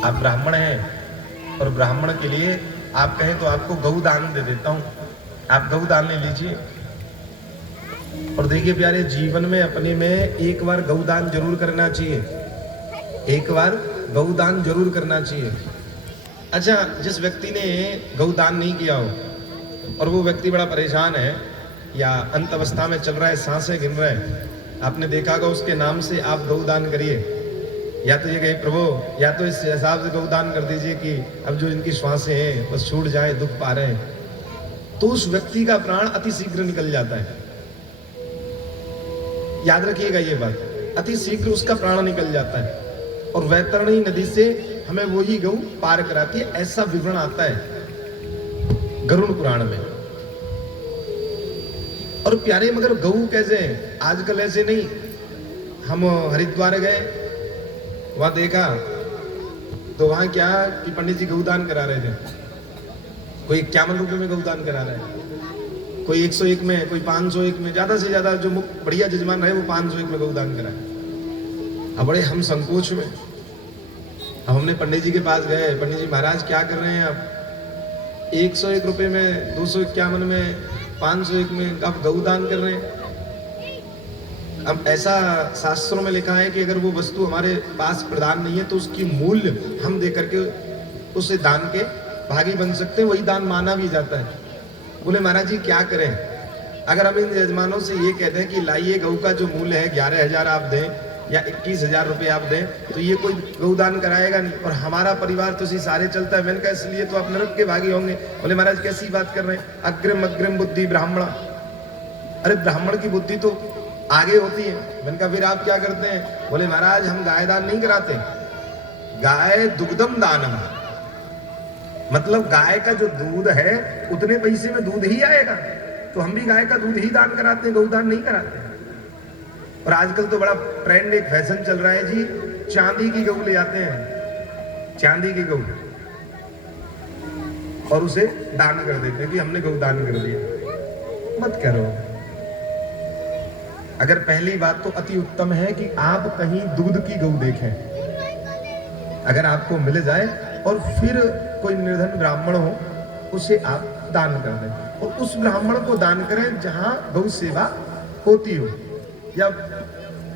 आप ब्राह्मण हैं और ब्राह्मण के लिए आप कहें तो आपको गौ दान दे देता हूं, आप गौ दान ले लीजिए। और देखिए प्यारे, जीवन में अपने में एक बार गौ दान जरूर करना चाहिए, एक बार गौ दान जरूर करना चाहिए। अच्छा, जिस व्यक्ति ने गौ दान नहीं किया हो और वो व्यक्ति बड़ा परेशान है या अंत अवस्था में चल रहा है, सांसें गिन रहा है, आपने देखा होगा उसके नाम से आप गौ दान करिए। या तो ये कहे प्रभु, या तो इस हिसाब से गौ दान कर दीजिए कि अब जो इनकी श्वासें हैं बस छूट जाए, दुख पा रहे हैं, तो उस व्यक्ति का प्राण अति शीघ्र निकल जाता है। याद रखिएगा ये बात, अति शीघ्र उसका प्राण निकल जाता है और वैतरणी नदी से हमें वही गौ पार कराती है, ऐसा विवरण आता है गरुड़ पुराण में। और प्यारे, मगर गौ कैसे है? आजकल ऐसे नहीं। हम हरिद्वार गए, वहां देखा तो वहां क्या कि पंडित जी गौदान करा रहे थे। कोई 51 रुपए में गौदान करा रहा है, कोई 101 में, कोई 501 में, ज्यादा से ज्यादा जो बढ़िया जजमान रहे वो 501 में गौदान कराए। अब बड़े हम संकोच में, अब हमने पंडित जी के पास गए, पंडित जी महाराज क्या कर रहे हैं आप? 101 रुपए में, 251 में, 501 में आप गौदान कर रहे हैं। अब ऐसा शास्त्रों में लिखा है कि अगर वो वस्तु हमारे पास प्रदान नहीं है तो उसकी मूल्य हम दे करके उसे दान के भागी बन सकते हैं, वही दान माना भी जाता है। बोले महाराज जी क्या करें? अगर हम इन यजमानों से ये कहते हैं कि लाइए गौ का जो मूल्य है 11,000 आप दें या 21,000 रुपये आप दें, तो ये कोई गौदान कराएगा नहीं, और हमारा परिवार तो इसी सारे चलता है। मैंने कहा इसलिए तो आप नरक के भागी होंगे। बोले महाराज कैसी बात कर रहे हैं? अग्रिम अग्रिम बुद्धि ब्राह्मणा। अरे ब्राह्मण की बुद्धि तो आगे होती है। मैंने कहा फिर आप क्या करते हैं? बोले महाराज हम गाय दान नहीं कराते, गाय दुग्धम दानम, मतलब गाय का जो दूध है उतने पैसे में दूध ही आएगा, तो हम भी गाय का दूध ही दान कराते हैं, गौदान नहीं कराते। और आजकल तो बड़ा ट्रेंड, एक फैशन चल रहा है जी, चांदी की गऊ ले आते हैं, चांदी की गऊ, और उसे दान कर देते हैं कि हमने गौ दान कर दिया। मत करो। अगर पहली बात तो अति उत्तम है कि आप कहीं दूध की गऊ देखें, अगर आपको मिल जाए, और फिर कोई निर्धन ब्राह्मण हो उसे आप दान कर दें, और उस ब्राह्मण को दान करें जहां गौ सेवा होती हो या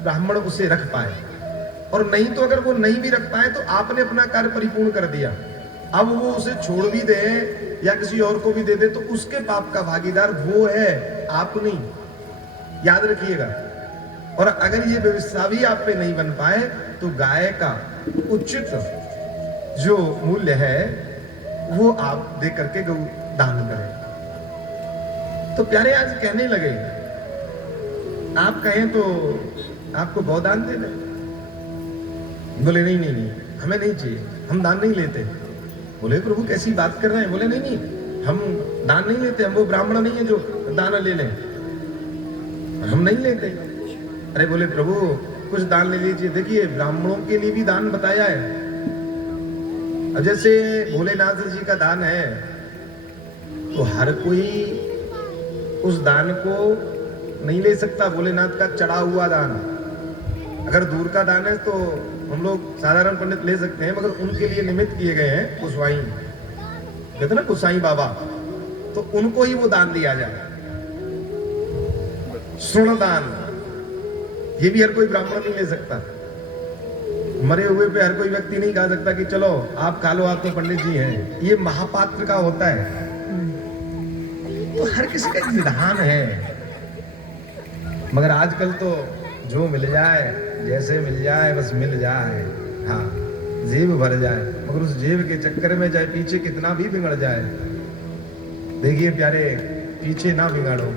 ब्राह्मण उसे रख पाए। और नहीं तो अगर वो नहीं भी रख पाए तो आपने अपना कार्य परिपूर्ण कर दिया। अब वो उसे छोड़ भी दे या किसी और को भी दे दे तो उसके पाप का भागीदार वो है, आप नहीं। याद रखिएगा। और अगर ये व्यवस्था भी आप पे नहीं बन पाए तो गाय का उचित जो मूल्य है वो आप दे करके गौ दान करें। तो प्यारे आज कहने लगे, आप कहें तो आपको गौदान दे दें। बोले नहीं नहीं नहीं, हमें नहीं चाहिए, हम दान नहीं लेते। बोले प्रभु कैसी बात कर रहे हैं? बोले नहीं नहीं, हम दान नहीं लेते, हम वो ब्राह्मण नहीं है जो दान ले लें, हम नहीं लेते। अरे बोले प्रभु कुछ दान ले लीजिए। देखिए ब्राह्मणों के लिए भी दान बताया है। अब जैसे भोलेनाथ जी का दान है तो हर कोई उस दान को नहीं ले सकता। भोलेनाथ का चढ़ा हुआ दान, अगर दूर का दान है तो हम लोग साधारण पंडित ले सकते हैं, मगर उनके लिए निमित्त किए गए हैं कुशवाई, कहते ना कुसाई बाबा, तो उनको ही वो दान दिया जाए। स्वर्ण दान ये भी हर कोई ब्राह्मण नहीं ले सकता। मरे हुए पे हर कोई व्यक्ति नहीं कहा सकता कि चलो आप खा लो, आप तो पंडित जी हैं। ये महापात्र का होता है, तो हर किसी का एक विधान है। मगर आजकल तो जो मिल जाए, जैसे मिल जाए, बस मिल जाए, हाँ जेब भर जाए, मगर उस जेब के चक्कर में चाहे पीछे कितना भी बिगड़ जाए। देखिए प्यारे, पीछे ना बिगाड़ो।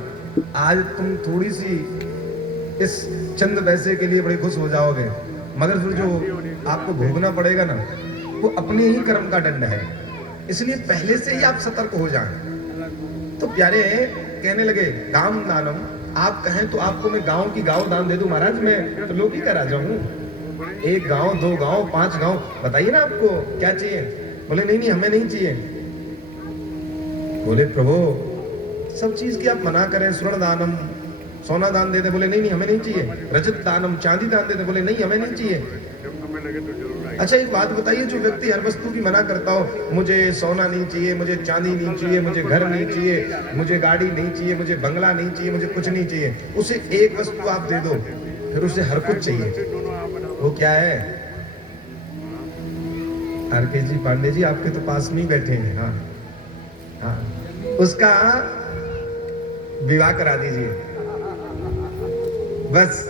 आज तुम थोड़ी सी इस चंद पैसे के लिए बड़े खुश हो जाओगे, मगर फिर जो आपको भोगना पड़ेगा ना वो अपने ही कर्म का दंड है। इसलिए पहले से ही आप सतर्क हो जाएं। तो प्यारे कहने लगे गांव दानम, आप कहें तो आपको मैं गांव की गांव दान दे दूं। महाराज मैं तो लोग का राजा हूं, 1 गांव 2 गांव 5 गांव, बताइए ना आपको क्या चाहिए। बोले नहीं नहीं हमें नहीं चाहिए। बोले प्रभु सब चीज की आप मना करें, स्वर्ण दानम सोना दान दे दे। बोले नहीं नहीं हमें नहीं चाहिए। रजत दानम चांदी दान दे दे। बोले नहीं हमें नहीं चाहिए। अच्छा एक बात बताइए, जो व्यक्ति हर वस्तु की मना करता हो, मुझे सोना नहीं चाहिए, मुझे चांदी नहीं चाहिए, मुझे घर नहीं चाहिए, मुझे गाड़ी नहीं चाहिए, मुझे बंगला नहीं चाहिए, मुझे कुछ नहीं चाहिए, उसे एक वस्तु आप दे दो, फिर उसे हर कुछ चाहिए, वो क्या है? आरके जी, पांडे जी आपके तो पास में ही बैठे हैं। हाँ हाँ, उसका विवाह करा दीजिए, बस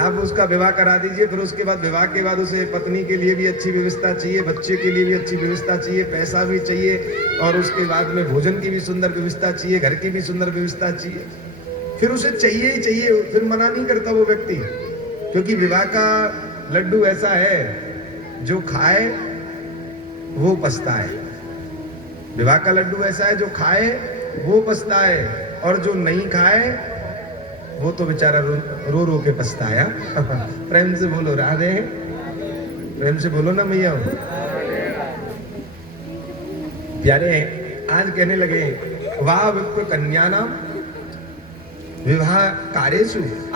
आप उसका विवाह करा दीजिए। फिर उसके बाद, विवाह के बाद उसे पत्नी के लिए भी अच्छी व्यवस्था चाहिए, बच्चे के लिए भी अच्छी व्यवस्था चाहिए, पैसा भी चाहिए, और उसके बाद में भोजन की भी सुंदर व्यवस्था चाहिए, घर की भी सुंदर व्यवस्था चाहिए। फिर उसे चाहिए ही चाहिए, फिर मना नहीं करता वो व्यक्ति, क्योंकि विवाह का लड्डू ऐसा है, जो खाए वो पछताए। विवाह का लड्डू ऐसा है, जो खाए वो पछताए, और जो नहीं खाए वो तो बेचारा रो रो के पछताया। प्रेम से बोलो राधे, प्रेम से बोलो ना मैया। प्यारे आज कहने लगे, वाह विप्र कन्या नाम विवाह कार्येषु